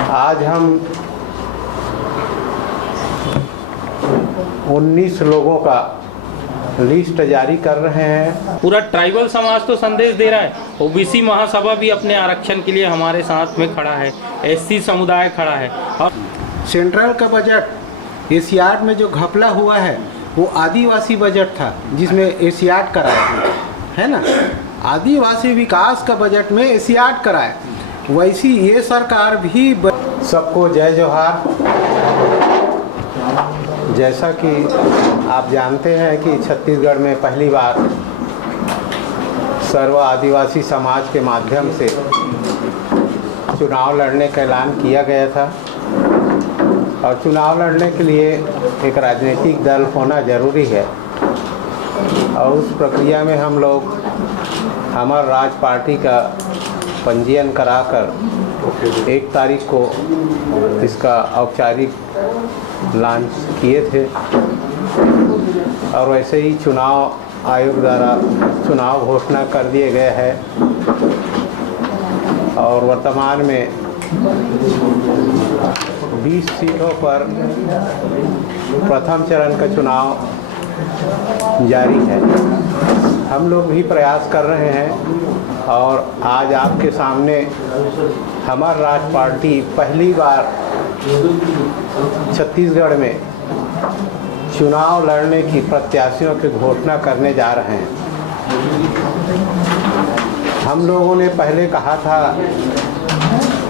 आज हम 19 लोगों का लिस्ट जारी कर रहे हैं। पूरा ट्राइबल समाज तो संदेश दे रहा है, ओबीसी महासभा भी अपने आरक्षण के लिए हमारे साथ में खड़ा है, एससी समुदाय खड़ा है। और सेंट्रल का बजट एशियाड में जो घपला हुआ है वो आदिवासी बजट था, जिसमें एशियाड कराया है ना। आदिवासी विकास का बजट में एशियाड कराए, वैसी ये सरकार भी सबको जय जोहार। जैसा कि आप जानते हैं कि छत्तीसगढ़ में पहली बार सर्व आदिवासी समाज के माध्यम से चुनाव लड़ने का ऐलान किया गया था और चुनाव लड़ने के लिए एक राजनीतिक दल होना ज़रूरी है। और उस प्रक्रिया में हम लोग हमार राज पार्टी का पंजीयन कराकर 1 तारीख को इसका औपचारिक लॉन्च किए थे। और वैसे ही चुनाव आयोग द्वारा चुनाव घोषणा कर दिए गए हैं और वर्तमान में 20 सीटों पर प्रथम चरण का चुनाव जारी है। हम लोग भी प्रयास कर रहे हैं और आज आपके सामने हमार राज पार्टी पहली बार छत्तीसगढ़ में चुनाव लड़ने की प्रत्याशियों की घोषणा करने जा रहे हैं। हम लोगों ने पहले कहा था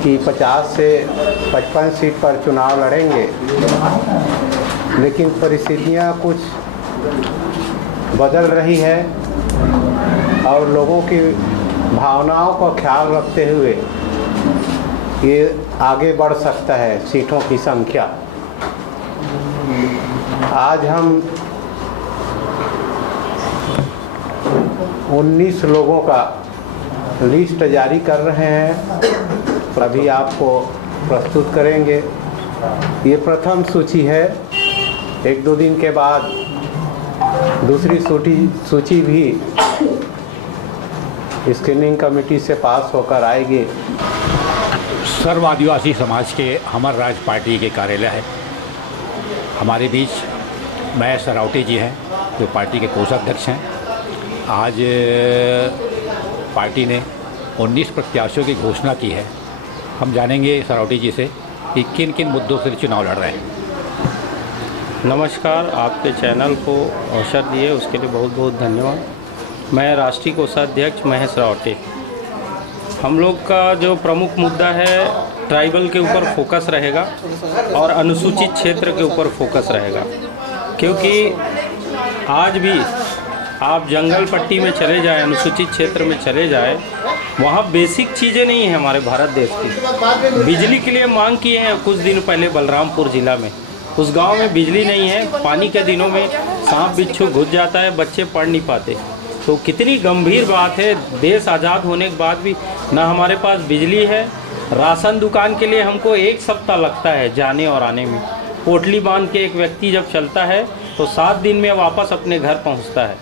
कि 50 से 55 सीट पर चुनाव लड़ेंगे, लेकिन परिस्थितियां कुछ बदल रही है और लोगों की भावनाओं का ख्याल रखते हुए ये आगे बढ़ सकता है सीटों की संख्या। आज हम 19 लोगों का लिस्ट जारी कर रहे हैं, अभी आपको प्रस्तुत करेंगे। ये प्रथम सूची है। 1-2 दिन के बाद दूसरी सूची भी स्क्रीनिंग कमेटी से पास होकर आएगी। सर्व आदिवासी समाज के हमार राज पार्टी के कार्यालय है। हमारे बीच महेश सरावटे जी हैं, जो पार्टी के कोषाध्यक्ष हैं। आज पार्टी ने 19 प्रत्याशियों की घोषणा की है। हम जानेंगे सरावटे जी से कि किन किन मुद्दों से चुनाव लड़ रहे हैं। नमस्कार, आपके चैनल को अवसर दिए उसके लिए बहुत बहुत धन्यवाद। मैं राष्ट्रीय कोषाध्यक्ष महेश सरावटे। हम लोग का जो प्रमुख मुद्दा है ट्राइबल के ऊपर फोकस रहेगा और अनुसूचित क्षेत्र के ऊपर फोकस रहेगा, क्योंकि आज भी आप जंगल पट्टी में चले जाएं, अनुसूचित क्षेत्र में चले जाएं, वहाँ बेसिक चीज़ें नहीं हैं हमारे भारत देश की। बिजली के लिए मांग किए हैं कुछ दिन पहले बलरामपुर ज़िला में, उस गांव में बिजली नहीं है। पानी के दिनों में सांप बिच्छू घुस जाता है, बच्चे पढ़ नहीं पाते। तो कितनी गंभीर बात है, देश आज़ाद होने के बाद भी ना हमारे पास बिजली है। राशन दुकान के लिए हमको 1 सप्ताह लगता है जाने और आने में। पोटली बांध के एक व्यक्ति जब चलता है तो 7 दिन में वापस अपने घर पहुंचता है।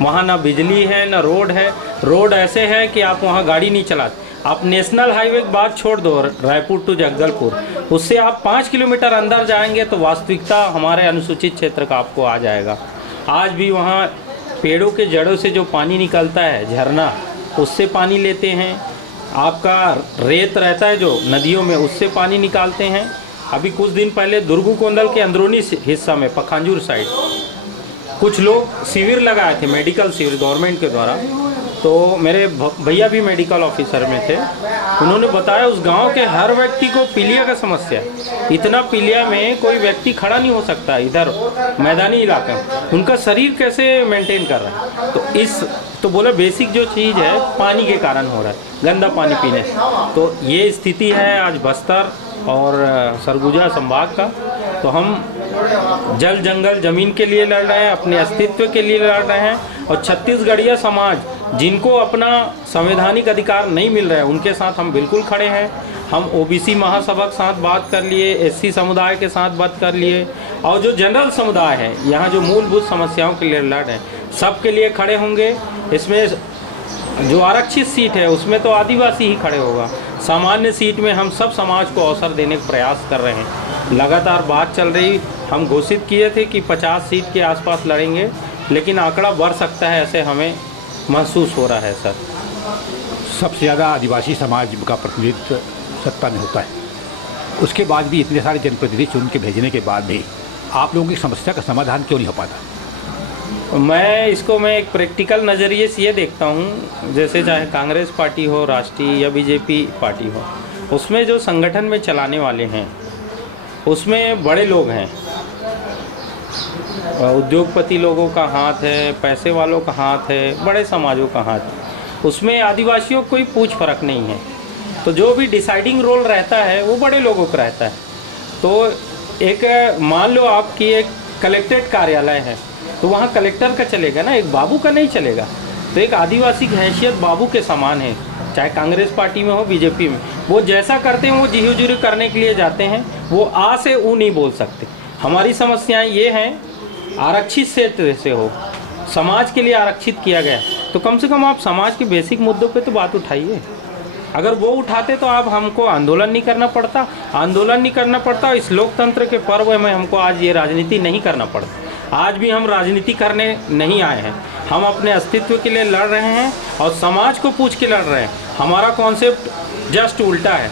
वहाँ ना बिजली है ना रोड है। रोड ऐसे है कि आप वहाँ गाड़ी नहीं चलाते। आप नेशनल हाईवे की बात छोड़ दो, रायपुर टू जगदलपुर, उससे आप 5 किलोमीटर अंदर जाएंगे तो वास्तविकता हमारे अनुसूचित क्षेत्र का आपको आ जाएगा। आज भी वहाँ पेड़ों के जड़ों से जो पानी निकलता है, झरना, उससे पानी लेते हैं। आपका रेत रहता है जो नदियों में, उससे पानी निकालते हैं। अभी कुछ दिन पहले दुर्गुकोंदल के अंदरूनी हिस्सा में पखांजूर साइड कुछ लोग शिविर लगाए थे, मेडिकल शिविर गवर्नमेंट के द्वारा। तो मेरे भैया भी मेडिकल ऑफिसर में थे, उन्होंने बताया उस गांव के हर व्यक्ति को पीलिया का समस्या है। इतना पीलिया में कोई व्यक्ति खड़ा नहीं हो सकता इधर मैदानी इलाके में। उनका शरीर कैसे मेंटेन कर रहा है? तो बोला बेसिक जो चीज़ है पानी के कारण हो रहा है, गंदा पानी पीने से। तो ये स्थिति है आज बस्तर और सरगुजा संभाग का। तो हम जल जंगल ज़मीन के लिए लड़ रहे हैं, अपने अस्तित्व के लिए लड़ रहे हैं। और छत्तीसगढ़िया समाज जिनको अपना संवैधानिक अधिकार नहीं मिल रहा है, उनके साथ हम बिल्कुल खड़े हैं। हम ओबीसी महासभा के साथ बात कर लिए, एससी समुदाय के साथ बात कर लिए, और जो जनरल समुदाय है यहाँ जो मूलभूत समस्याओं के लिए लड़ रहे हैं, सबके लिए खड़े होंगे। इसमें जो आरक्षित सीट है उसमें तो आदिवासी ही खड़े होगा, सामान्य सीट में हम सब समाज को अवसर देने का प्रयास कर रहे हैं। लगातार बात चल रही, हम घोषित किए थे कि 50 सीट के आसपास लड़ेंगे, लेकिन आंकड़ा बढ़ सकता है ऐसे हमें महसूस हो रहा है सर। सबसे ज़्यादा आदिवासी समाज का प्रतिनिधित्व सत्ता में होता है, उसके बाद भी इतने सारे जनप्रतिनिधि चुन के भेजने के बाद भी आप लोगों की समस्या का समाधान क्यों नहीं हो पाता? मैं एक प्रैक्टिकल नज़रिए से ये देखता हूँ, जैसे चाहे कांग्रेस पार्टी हो, राष्ट्रीय या बीजेपी पार्टी हो, उसमें जो संगठन में चलाने वाले हैं उसमें बड़े लोग हैं, उद्योगपति लोगों का हाथ है, पैसे वालों का हाथ है, बड़े समाजों का हाथ है। उसमें आदिवासियों को कोई पूछ फर्क नहीं है। तो जो भी डिसाइडिंग रोल रहता है वो बड़े लोगों का रहता है। तो एक मान लो आपकी एक कलेक्ट्रेट कार्यालय है, तो वहाँ कलेक्टर का चलेगा ना, एक बाबू का नहीं चलेगा। तो एक आदिवासी की हैसियत बाबू के समान है, चाहे कांग्रेस पार्टी में हो, बीजेपी में। वो जैसा करते हैं वो जी हुजूरी करने के लिए जाते हैं, वो आ से ऊ नहीं बोल सकते। हमारी समस्याएं ये हैं, आरक्षित क्षेत्र से हो, समाज के लिए आरक्षित किया गया, तो कम से कम आप समाज के बेसिक मुद्दों पे तो बात उठाइए। अगर वो उठाते तो आप हमको आंदोलन नहीं करना पड़ता। इस लोकतंत्र के पर्व में हमको आज ये राजनीति नहीं करना पड़ता। आज भी हम राजनीति करने नहीं आए हैं, हम अपने अस्तित्व के लिए लड़ रहे हैं और समाज को पूछ के लड़ रहे हैं। हमारा कॉन्सेप्ट जस्ट उल्टा है।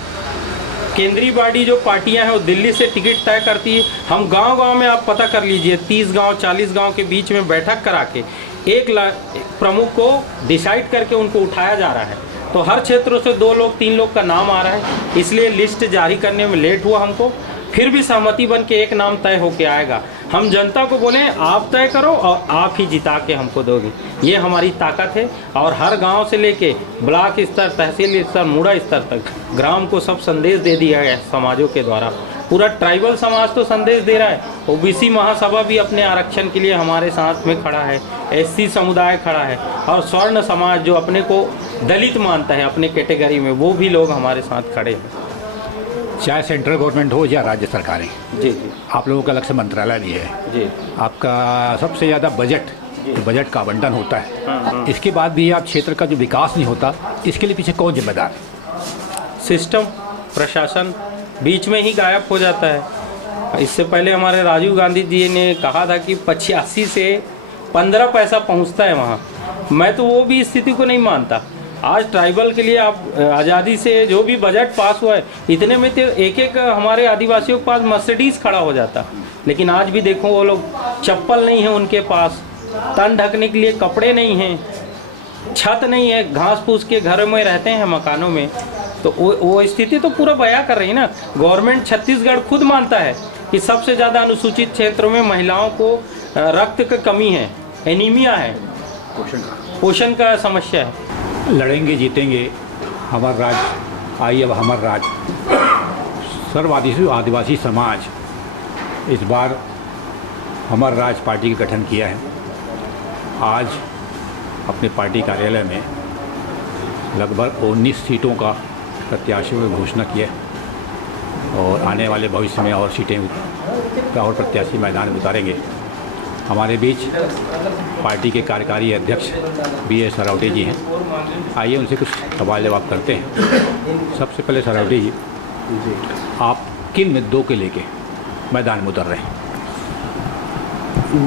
केंद्रीय बॉडी जो पार्टियां हैं वो दिल्ली से टिकट तय करती है। हम गांव-गांव में आप पता कर लीजिए, 30 गांव 40 गांव के बीच में बैठक करा के एक प्रमुख को डिसाइड करके उनको उठाया जा रहा है। तो हर क्षेत्रों से 2 लोग 3 लोग का नाम आ रहा है, इसलिए लिस्ट जारी करने में लेट हुआ हमको। फिर भी सहमति बन के एक नाम तय होके आएगा। हम जनता को बोले आप तय करो और आप ही जिता के हमको दोगे, ये हमारी ताकत है। और हर गांव से लेके ब्लॉक स्तर, तहसील स्तर, मुड़ा स्तर तक ग्राम को सब संदेश दे दिया गया समाजों के द्वारा। पूरा ट्राइबल समाज तो संदेश दे रहा है, ओबीसी महासभा भी अपने आरक्षण के लिए हमारे साथ में खड़ा है, एससी समुदाय खड़ा है, और स्वर्ण समाज जो अपने को दलित मानता है अपने कैटेगरी में, वो भी लोग हमारे साथ खड़े हैं। चाहे सेंट्रल गवर्नमेंट हो या राज्य सरकारें, जी, आप लोगों का अलग से मंत्रालय भी है जी। आपका सबसे ज़्यादा बजट का आवंटन होता है, इसके बाद भी आप क्षेत्र का जो विकास नहीं होता, इसके लिए पीछे कौन जिम्मेदार है? सिस्टम, प्रशासन बीच में ही गायब हो जाता है। इससे पहले हमारे राजीव गांधी जी ने कहा था कि 85 से 15 पैसा पहुंचता है वहाँ। मैं तो वो भी स्थिति को नहीं मानता। आज ट्राइबल के लिए आप आज़ादी से जो भी बजट पास हुआ है, इतने में तो एक हमारे आदिवासियों के पास मर्सिडीज़ खड़ा हो जाता। लेकिन आज भी देखो, वो लोग चप्पल नहीं है उनके पास, तन ढकने के लिए कपड़े नहीं हैं, छत नहीं है, घास फूस के घरों में रहते हैं, मकानों में। तो वो स्थिति तो पूरा बयां कर रही है ना। गवर्नमेंट छत्तीसगढ़ खुद मानता है कि सबसे ज़्यादा अनुसूचित क्षेत्रों में महिलाओं को रक्त की कमी है, एनीमिया है, पोषण का समस्या है। लड़ेंगे जीतेंगे, हमारा राज आई अब हमारा राज। सर्व आदिवासी समाज इस बार हमारा राज पार्टी का गठन किया है। आज अपने पार्टी कार्यालय में लगभग 19 सीटों का प्रत्याशियों की घोषणा किया है और आने वाले भविष्य में और सीटें का और प्रत्याशी मैदान में उतारेंगे। हमारे बीच पार्टी के कार्यकारी अध्यक्ष BS सरावटे जी हैं। आइए उनसे कुछ सवाल जवाब करते हैं। सबसे पहले सरावटे जी, आप किन मुद्दों के लेके मैदान में उतर रहे हैं?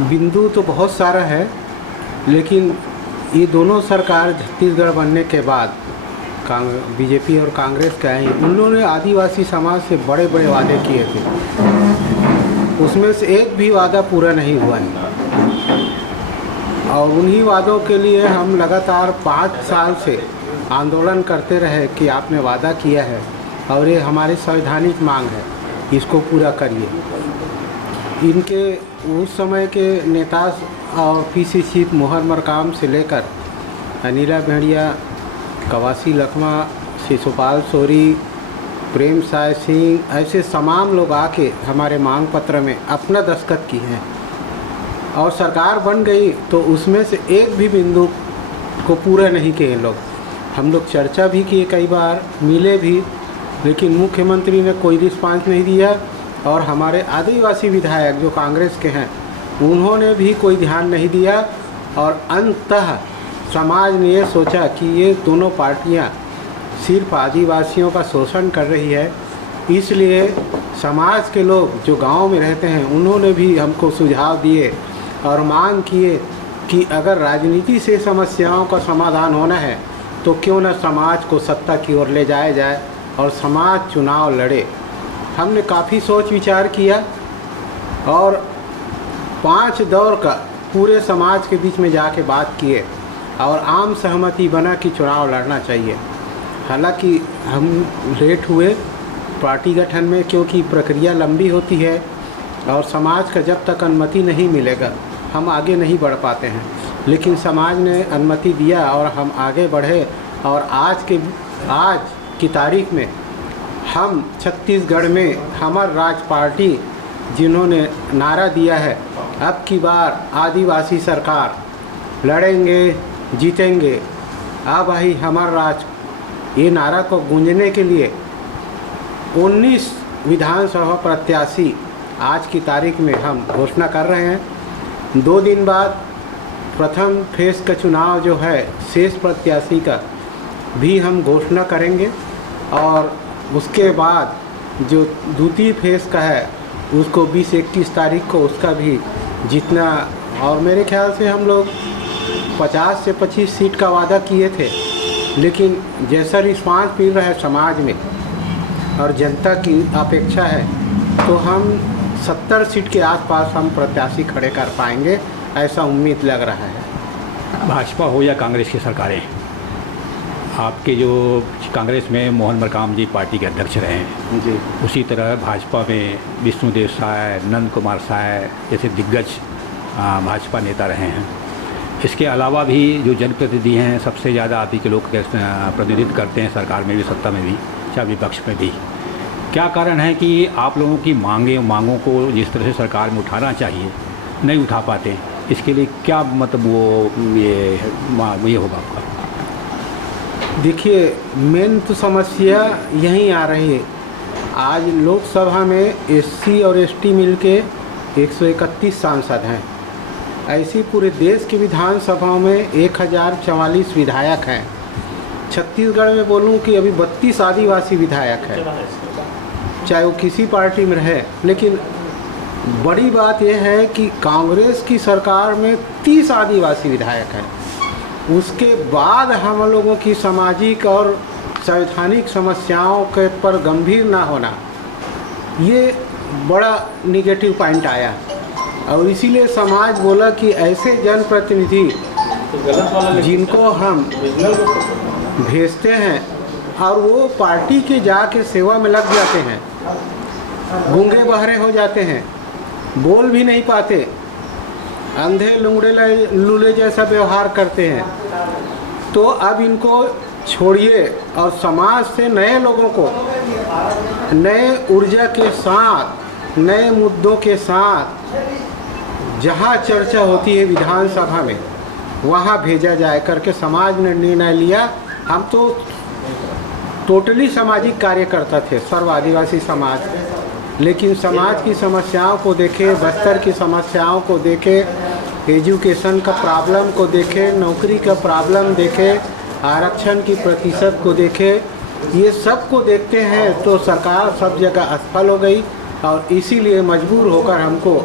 बिंदु तो बहुत सारा है, लेकिन ये दोनों सरकार छत्तीसगढ़ बनने के बाद बीजेपी और कांग्रेस के आई, उन्होंने आदिवासी समाज से बड़े बड़े वादे किए थे, उसमें से एक भी वादा पूरा नहीं हुआ है। और उन्हीं वादों के लिए हम लगातार 5 साल से आंदोलन करते रहे कि आपने वादा किया है और ये हमारी संवैधानिक मांग है, इसको पूरा करिए। इनके उस समय के नेता और PC चीफ मोहन मरकाम से लेकर अनिला भेड़िया, कवासी लखमा, शिशुपाल सोरी, प्रेम साय सिंह, ऐसे तमाम लोग आके हमारे मांग पत्र में अपना दस्तखत की हैं और सरकार बन गई, तो उसमें से एक भी बिंदु को पूरा नहीं किए लोग। हम लोग चर्चा भी किए, कई बार मिले भी, लेकिन मुख्यमंत्री ने कोई रिस्पांस नहीं दिया। और हमारे आदिवासी विधायक जो कांग्रेस के हैं, उन्होंने भी कोई ध्यान नहीं दिया। और अंततः समाज ने ये सोचा कि ये दोनों पार्टियां सिर्फ आदिवासियों का शोषण कर रही है। इसलिए समाज के लोग जो गांव में रहते हैं उन्होंने भी हमको सुझाव दिए और मांग किए कि अगर राजनीति से समस्याओं का समाधान होना है तो क्यों न समाज को सत्ता की ओर ले जाया जाए और समाज चुनाव लड़े। हमने काफ़ी सोच विचार किया और 5 दौर का पूरे समाज के बीच में जाके बात किए और आम सहमति बना कि चुनाव लड़ना चाहिए। हालांकि हम लेट हुए पार्टी गठन में, क्योंकि प्रक्रिया लंबी होती है और समाज का जब तक अनुमति नहीं मिलेगा हम आगे नहीं बढ़ पाते हैं। लेकिन समाज ने अनुमति दिया और हम आगे बढ़े और आज की तारीख में हम छत्तीसगढ़ में हमार राज पार्टी जिन्होंने नारा दिया है अब की बार आदिवासी सरकार, लड़ेंगे जीतेंगे, अब भाई हमार राज, ये नारा को गूंजने के लिए 19 विधानसभा प्रत्याशी आज की तारीख में हम घोषणा कर रहे हैं। 2 दिन बाद प्रथम फेज का चुनाव जो है शेष प्रत्याशी का भी हम घोषणा करेंगे और उसके बाद जो द्वितीय फेज का है उसको 20-21 तारीख को उसका भी जीतना, और मेरे ख्याल से हम लोग 50 से 25 सीट का वादा किए थे, लेकिन जैसा रिस्पांस मिल रहा है समाज में और जनता की अपेक्षा है तो हम 70 सीट के आसपास हम प्रत्याशी खड़े कर पाएंगे, ऐसा उम्मीद लग रहा है। भाजपा हो या कांग्रेस की सरकारें, आपके जो कांग्रेस में मोहन मरकाम जी पार्टी के अध्यक्ष रहे हैं जी, उसी तरह भाजपा में विष्णुदेव साय, नंद कुमार साय जैसे दिग्गज भाजपा नेता रहे हैं। इसके अलावा भी जो जनप्रतिनिधि हैं सबसे ज़्यादा आप ही के लोग प्रतिनिधित्व करते हैं, सरकार में भी सत्ता में भी चाहे विपक्ष में भी। क्या कारण है कि आप लोगों की मांगों को जिस तरह से सरकार में उठाना चाहिए नहीं उठा पाते? इसके लिए क्या मतलब ये होगा आपका? देखिए, मेन तो समस्या यहीं आ रही है। आज लोकसभा में एससी और एसटी मिलके 131 सांसद हैं। ऐसी पूरे देश की विधानसभाओं में 1044 विधायक हैं। छत्तीसगढ़ में बोलूं कि अभी 32 आदिवासी विधायक हैं, चाहे वो किसी पार्टी में रहे। लेकिन बड़ी बात यह है कि कांग्रेस की सरकार में 30 आदिवासी विधायक हैं। उसके बाद हम लोगों की सामाजिक और संवैधानिक समस्याओं के पर गंभीर ना होना, ये बड़ा निगेटिव पॉइंट आया। और इसीलिए समाज बोला कि ऐसे जनप्रतिनिधि जिनको हम भेजते हैं और वो पार्टी के जाके सेवा में लग जाते हैं, गूंगे बहरे हो जाते हैं, बोल भी नहीं पाते, अंधे लुंगड़े लूले जैसा व्यवहार करते हैं, तो अब इनको छोड़िए और समाज से नए लोगों को नए ऊर्जा के साथ, नए मुद्दों के साथ जहाँ चर्चा होती है विधानसभा में वहाँ भेजा जाए करके समाज ने निर्णय लिया। हम तो टोटली सामाजिक कार्यकर्ता थे, सर्व आदिवासी समाज, लेकिन समाज की समस्याओं को देखे, बस्तर की समस्याओं को देखे, एजुकेशन का प्रॉब्लम को देखे, नौकरी का प्रॉब्लम देखे, आरक्षण की प्रतिशत को देखे, ये सब को देखते हैं तो सरकार सब जगह असफल हो गई और इसीलिए मजबूर होकर हमको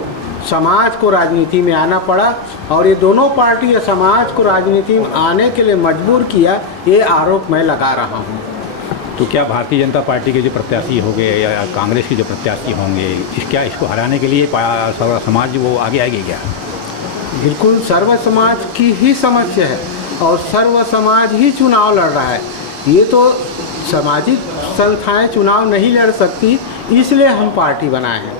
समाज को राजनीति में आना पड़ा। और ये दोनों पार्टी समाज को राजनीति में आने के लिए मजबूर किया, ये आरोप मैं लगा रहा हूँ। तो क्या भारतीय जनता पार्टी के जो प्रत्याशी होंगे या कांग्रेस के जो प्रत्याशी होंगे, क्या इसको हराने के लिए सर्व समाज वो आगे आएगी क्या? बिल्कुल, सर्व समाज की ही समस्या है और सर्व समाज ही चुनाव लड़ रहा है। ये तो सामाजिक संस्थाएं चुनाव नहीं लड़ सकती, इसलिए हम पार्टी बनाए हैं,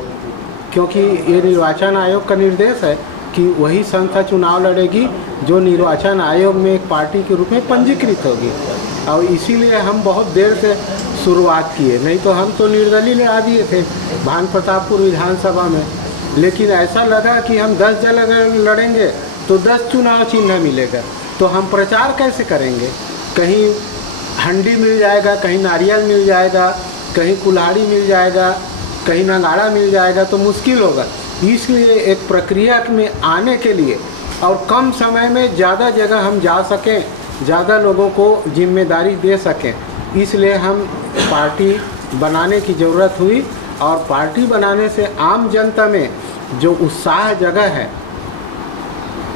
क्योंकि ये निर्वाचन आयोग का निर्देश है कि वही संस्था चुनाव लड़ेगी जो निर्वाचन आयोग में एक पार्टी के रूप में पंजीकृत होगी। और इसीलिए हम बहुत देर से शुरुआत किए, नहीं तो हम तो निर्दलीय लड़ा दिए थे भान प्रतापपुर विधानसभा में। लेकिन ऐसा लगा कि हम 10 जगह लड़ेंगे तो 10 चुनाव चिन्ह मिलेगा, तो हम प्रचार कैसे करेंगे? कहीं हंडी मिल जाएगा, कहीं नारियल मिल जाएगा, कहीं कुल्हाड़ी मिल जाएगा, कहीं नगाड़ा मिल जाएगा, तो मुश्किल होगा। इसलिए एक प्रक्रिया में आने के लिए और कम समय में ज़्यादा जगह हम जा सकें, ज़्यादा लोगों को जिम्मेदारी दे सकें, इसलिए हम पार्टी बनाने की ज़रूरत हुई। और पार्टी बनाने से आम जनता में जो उत्साह जगह है,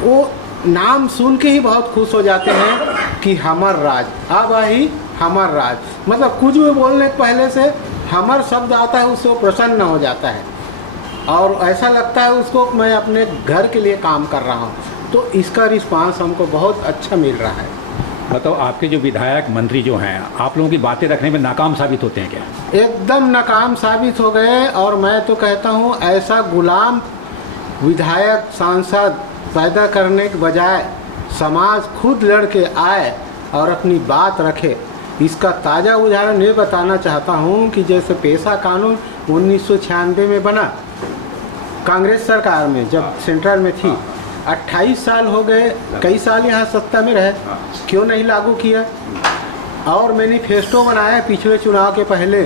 वो नाम सुन के ही बहुत खुश हो जाते हैं कि हमर राज, अब आई हमर राज। मतलब कुछ भी बोलने के पहले से हमर शब्द आता है, उससे वो प्रसन्न हो जाता है और ऐसा लगता है उसको मैं अपने घर के लिए काम कर रहा हूँ। तो इसका रिस्पांस हमको बहुत अच्छा मिल रहा है। मतलब आपके जो विधायक मंत्री जो हैं, आप लोगों की बातें रखने में नाकाम साबित होते हैं क्या? एकदम नाकाम साबित हो गए। और मैं तो कहता हूँ ऐसा गुलाम विधायक सांसद पैदा करने के बजाय समाज खुद लड़ के आए और अपनी बात रखे। इसका ताज़ा उदाहरण ये बताना चाहता हूँ कि जैसे पेशा कानून 1996 में बना, कांग्रेस सरकार में जब सेंट्रल में थी, 28 साल हो गए, कई साल यहाँ सत्ता में रहे, क्यों नहीं लागू किया? और मैनिफेस्टो बनाया पिछले चुनाव के पहले,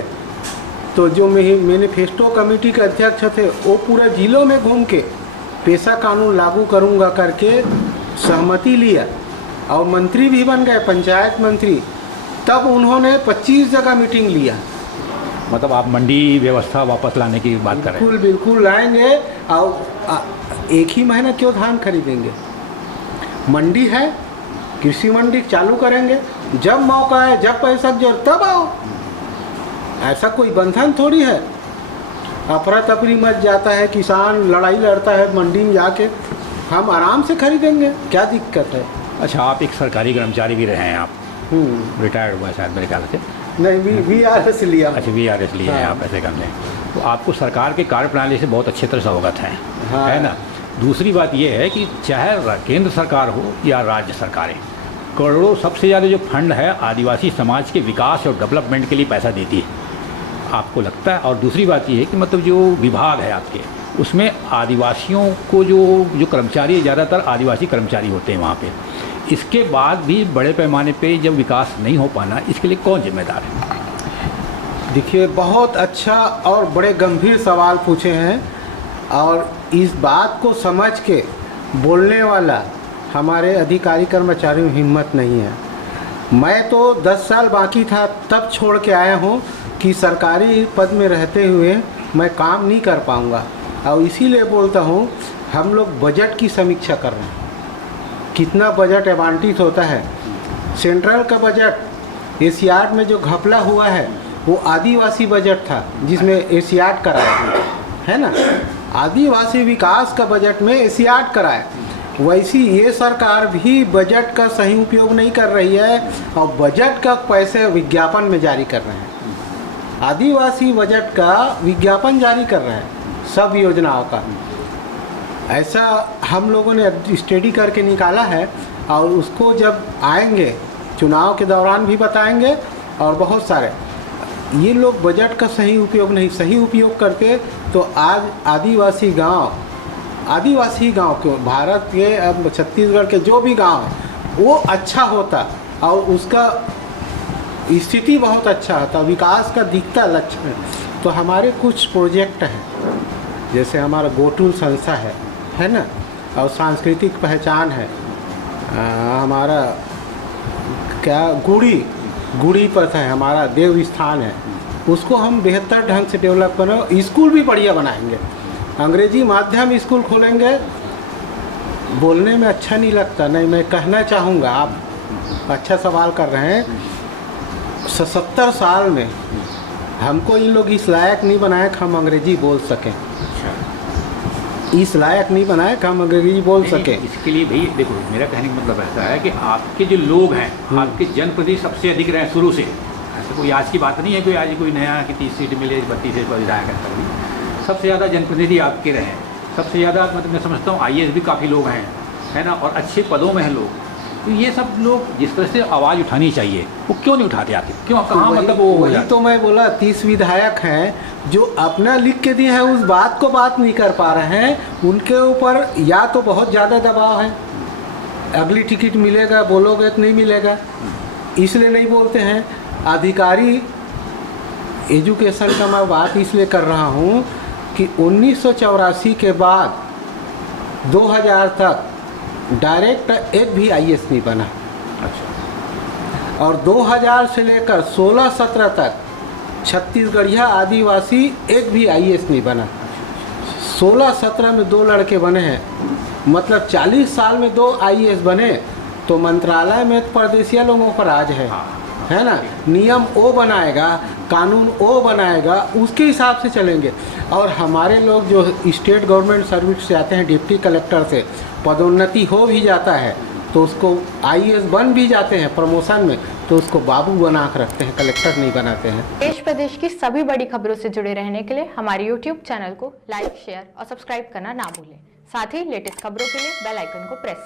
तो जो मैनिफेस्टो कमेटी के अध्यक्ष थे वो पूरे जिलों में घूम के पेशा कानून लागू करूँगा करके सहमति लिया और मंत्री भी बन गए, पंचायत मंत्री। तब उन्होंने 25 जगह मीटिंग लिया। मतलब आप मंडी व्यवस्था वापस लाने की बात कर रहे हैं? बिल्कुल बिल्कुल लाएंगे। और एक ही महीना क्यों धान खरीदेंगे? मंडी है, कृषि मंडी चालू करेंगे, जब मौका है, जब पैसा की जरूरत तब आओ। ऐसा कोई बंधन थोड़ी है। अफरा तफरी मच जाता है, किसान लड़ाई लड़ता है मंडी में जाके, हम आराम से खरीदेंगे, क्या दिक्कत है? अच्छा, आप एक सरकारी कर्मचारी भी रहे हैं, आप रिटायर्ड हुआ शायद मेरे ख्याल से? नहीं, VRS लिया। अच्छा, VRS लिए हैं आप ऐसे करने। तो आपको सरकार के कार्यप्रणाली से बहुत अच्छे तरह से अवगत हैं, है ना? दूसरी बात ये है कि चाहे केंद्र सरकार हो या राज्य सरकारें, करोड़ों सबसे ज़्यादा जो फंड है आदिवासी समाज के विकास और डेवलपमेंट के लिए पैसा देती है, आपको लगता है? और दूसरी बात ये है कि मतलब जो विभाग है आपके, उसमें आदिवासियों को जो कर्मचारी, ज़्यादातर आदिवासी कर्मचारी होते हैं वहाँ पे, इसके बाद भी बड़े पैमाने पे जब विकास नहीं हो पाना, इसके लिए कौन जिम्मेदार है? देखिए, बहुत अच्छा और बड़े गंभीर सवाल पूछे हैं और इस बात को समझ के बोलने वाला हमारे अधिकारी कर्मचारियों में हिम्मत नहीं है। मैं तो 10 साल बाकी था तब छोड़ के आया हूँ कि सरकारी पद में रहते हुए मैं काम नहीं कर पाऊँगा। और इसीलिए बोलता हूँ, हम लोग बजट की समीक्षा कर रहे हैं, कितना बजट आवंटित होता है। सेंट्रल का बजट एशियाड में जो घपला हुआ है वो आदिवासी बजट था, जिसमें एशियाड कराया है ना। आदिवासी विकास का बजट में एशियाड कराया। वैसी ये सरकार भी बजट का सही उपयोग नहीं कर रही है और बजट का पैसे विज्ञापन में जारी कर रहे हैं। आदिवासी बजट का विज्ञापन जारी कर रहे हैं सब योजनाओं का। ऐसा हम लोगों ने स्टडी करके निकाला है और उसको जब आएंगे चुनाव के दौरान भी बताएंगे। और बहुत सारे ये लोग बजट का सही उपयोग करते तो आज आदिवासी गांव क्यों, भारत के अब छत्तीसगढ़ के जो भी गांव है वो अच्छा होता और उसका स्थिति बहुत अच्छा होता, विकास का दिखता लक्षण। तो हमारे कुछ प्रोजेक्ट हैं, जैसे हमारा गोटुल संस्था है ना, और सांस्कृतिक पहचान है हमारा, क्या गुड़ी पथ है हमारा, देव स्थान है, उसको हम बेहतर ढंग से डेवलप करें। स्कूल भी बढ़िया बनाएंगे, अंग्रेजी माध्यम स्कूल खोलेंगे। बोलने में अच्छा नहीं लगता, नहीं मैं कहना चाहूँगा, आप अच्छा सवाल कर रहे हैं। 70 साल में हमको इन लोग इस लायक नहीं बनाए कि हम अंग्रेजी बोल सकें, इस लायक नहीं बनाए कि हम अंग्रेजी बोल सकें। इसके लिए भाई देखो, मेरा कहने का मतलब ऐसा है कि आपके जो लोग हैं, आपके जनप्रतिनिधि सबसे अधिक रहे शुरू से। ऐसा कोई आज की बात नहीं है कोई आज कोई नया कि 30 सीट मिले 32 सीट पर विधायक है। सबसे ज़्यादा जनप्रतिनिधि आपके रहे, सबसे ज़्यादा मतलब मैं समझता हूँ IAS भी काफ़ी लोग हैं, है ना, और अच्छे पदों में हैं लोग। तो ये सब लोग जिस तरह से आवाज़ उठानी चाहिए वो क्यों नहीं उठाते आते? क्यों, कहाँ मतलब वो वही तो मैं बोला 30 विधायक हैं जो अपना लिख के दिए हैं, उस बात को बात नहीं कर पा रहे हैं। उनके ऊपर या तो बहुत ज़्यादा दबाव है, अगली टिकट मिलेगा बोलोगे तो नहीं मिलेगा, इसलिए नहीं बोलते हैं। अधिकारी एजुकेशन का मैं बात इसलिए कर रहा हूँ कि 1984 के बाद 2000 तक डायरेक्ट एक भी IAS नहीं बना। अच्छा। और 2000 से लेकर 16-17 तक छत्तीसगढ़िया आदिवासी एक भी आईएएस नहीं बना। 16-17 में 2 लड़के बने हैं, मतलब 40 साल में 2 आईएएस बने। तो मंत्रालय में परदेसिया लोगों का राज है ना। नियम वो बनाएगा, कानून वो बनाएगा, उसके हिसाब से चलेंगे। और हमारे लोग जो स्टेट गवर्नमेंट सर्विस से आते हैं, डिप्टी कलेक्टर से पदोन्नति हो भी जाता है तो उसको आईएएस बन भी जाते हैं प्रमोशन में, तो उसको बाबू बना कर रखते हैं, कलेक्टर नहीं बनाते हैं। देश प्रदेश की सभी बड़ी खबरों से जुड़े रहने के लिए हमारे YouTube चैनल को लाइक, शेयर और सब्सक्राइब करना ना भूलें। साथ ही लेटेस्ट खबरों के लिए बेल आइकन को प्रेस